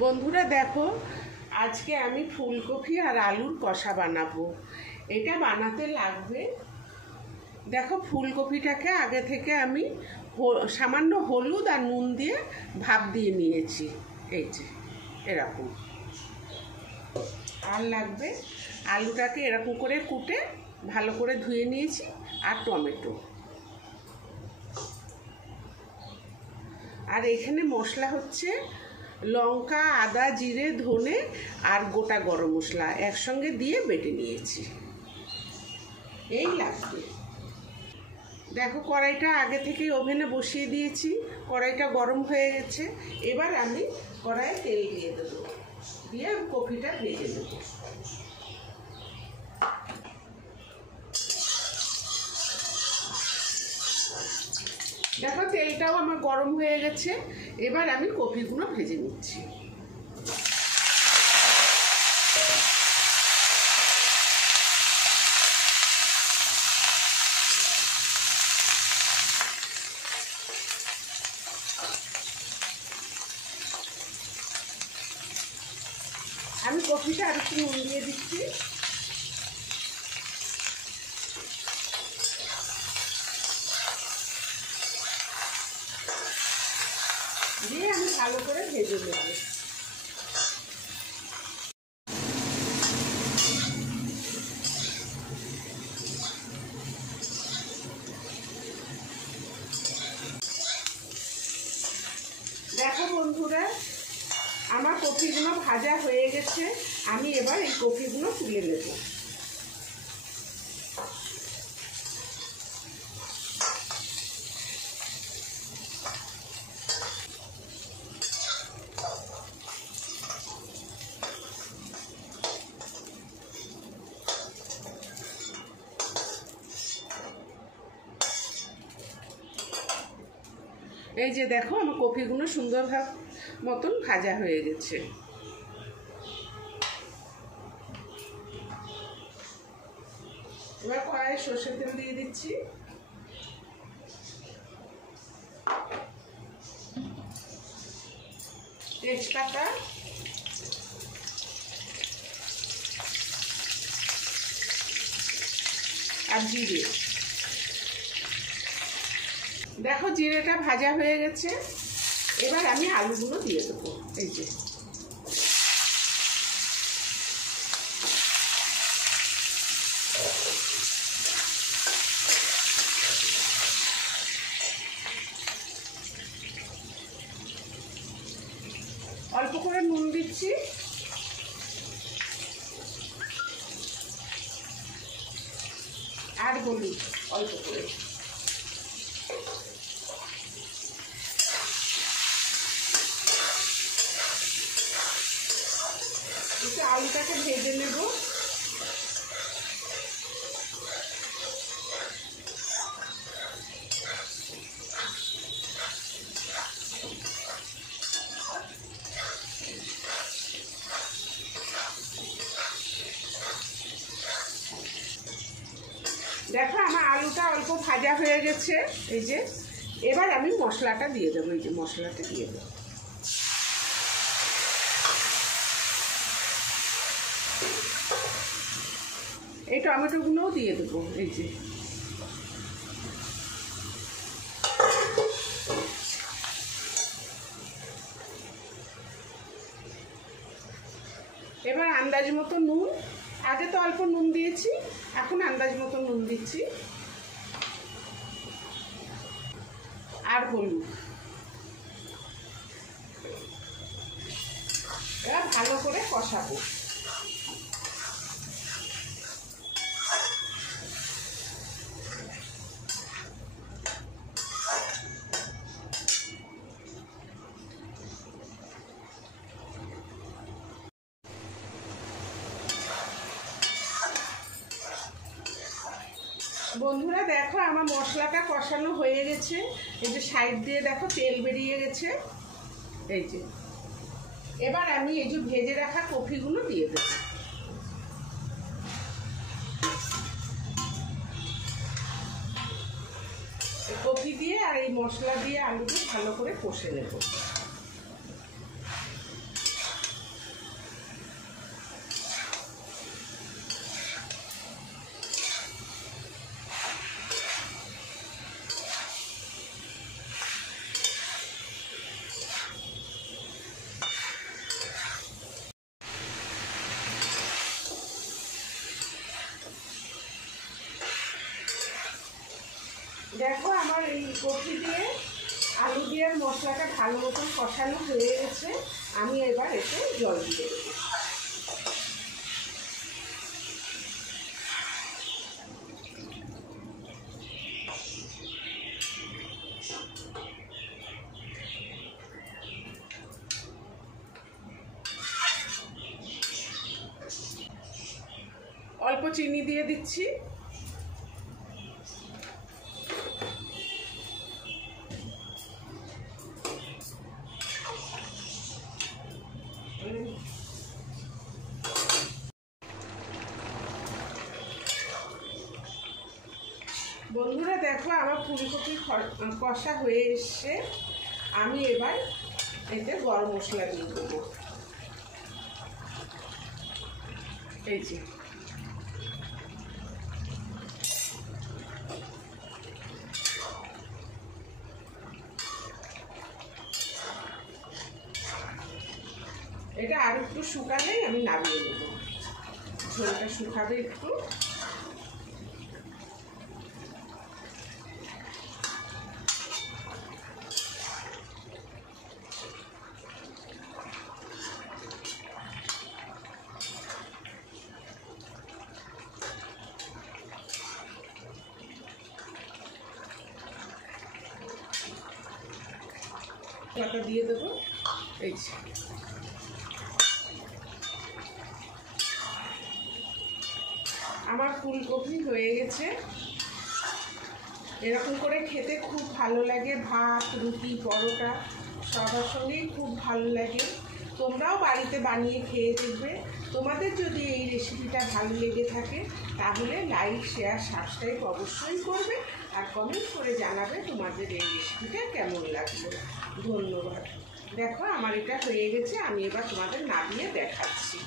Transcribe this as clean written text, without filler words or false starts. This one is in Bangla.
বন্ধুরা দেখো, আজকে আমি ফুলকপি আর আলুর কষা বানাবো। এটা বানাতে লাগবে, দেখো ফুলকপিটাকে আগে থেকে আমি সামান্য হলুদ আর নুন দিয়ে ভাপ দিয়ে নিয়েছি, এই যে এরকম। আর লাগবে আলুটাকে এরকম করে কুটে ভালো করে ধুয়ে নিয়েছি, আর টমেটো। আর এখানে মশলা হচ্ছে লঙ্কা, আদা, জিরে, ধনে আর গোটা গরম মশলা একসঙ্গে দিয়ে বেটে নিয়েছি, এই লাগবে। দেখো কড়াইটা আগে থেকে ওভেনে বসিয়ে দিয়েছি, কড়াইটা গরম হয়ে গেছে। এবার আমি কড়াইয়ে তেল দিয়ে দেবো, দিয়ে কপিটা ভেজে নেব। দেখো তেলটাও আমার গরম হয়ে গেছে, এবার আমি কপিগুলো ভেজে নিচ্ছি। আমি কপিটা আর একটু নুন দিয়ে দিচ্ছি, দিয়ে আমি ভালো করে ভেজে নেব। দেখো বন্ধুরা, আমার কপিগুলো ভাজা হয়ে গেছে, আমি এবার এই কপিগুলো তুলে নেব। এই যে দেখো আমার কপিগুলো সুন্দরভাবে মতন ভাজা হয়ে গেছে। এবার কড়াইয়ে সরষের তেল দিয়ে দিচ্ছি, তেজপাতা আর জিরে। দেখো জিরেটা ভাজা হয়ে গেছে, এবার আমি আলুগুলো দিয়ে দেবো। এই যে অল্প করে নুন দিচ্ছি, আর হলুদ অল্প করে। একটু আলুটাকে ভেজে নেব। দেখো আমার আলুটা অল্প ভাজা হয়ে গেছে, এই যে এবার আমি মশলাটা দিয়ে দেবো। এই যে মশলাটা দিয়ে দেবো, এই টমেটোগুলোও দিয়ে দেবো। এই যে এবার আন্দাজ মতো নুন, আগে তো অল্প নুন দিয়েছি, এখন আন্দাজ মতো নুন দিচ্ছি, আর হলুদ। এবার ভালো করে কষাবো। বন্ধুরা দেখো আমার মশলাটা কষানো হয়ে গেছে, এই যে সাইড দিয়ে দেখো তেল বেরিয়ে গেছে। এই যে এবার আমি এই যে ভেজে রাখা কপিগুলো দিয়ে দেব। কপি দিয়ে আর এই মশলা দিয়ে আলুকে ভালো করে কষে নেব। আমার এই কফি দিয়ে আলু দিয়ে মশলাটা ভালো মতন কষানো হয়ে গেছে। আমি এবার এতে জল দিয়ে দেবো। অল্প চিনি দিয়ে দিচ্ছি। বন্ধুরা দেখো আমার ফুলকপি কষা হয়ে এসছে। আমি এবার এতে গরম মশলা দিয়ে দেবো। এই যে এটা আর একটু শুকালেই আমি নামিয়ে নেব। ঝোলটা শুকাবে একটু। পাতা দিয়ে দেবো। এই আমার ফুলকপি হয়ে গেছে। এরকম করে খেতে খুব ভালো লাগে, ভাত, রুটি, পরোটা সবার সঙ্গেই খুব ভালো লাগে। তোমরাও বাড়িতে বানিয়ে খেয়ে দেখবে। তোমাদের যদি এই রেসিপিটা ভালো লেগে থাকে তাহলে লাইক, শেয়ার, সাবস্ক্রাইব অবশ্যই করবে আর কমেন্ট করে জানাবে তোমাদের এই রেসিপিটা কেমন লাগলো। ধন্যবাদ। দেখো আমার এটা হয়ে গেছে। আমি এবার তোমাদের নামিয়ে দেখাচ্ছি।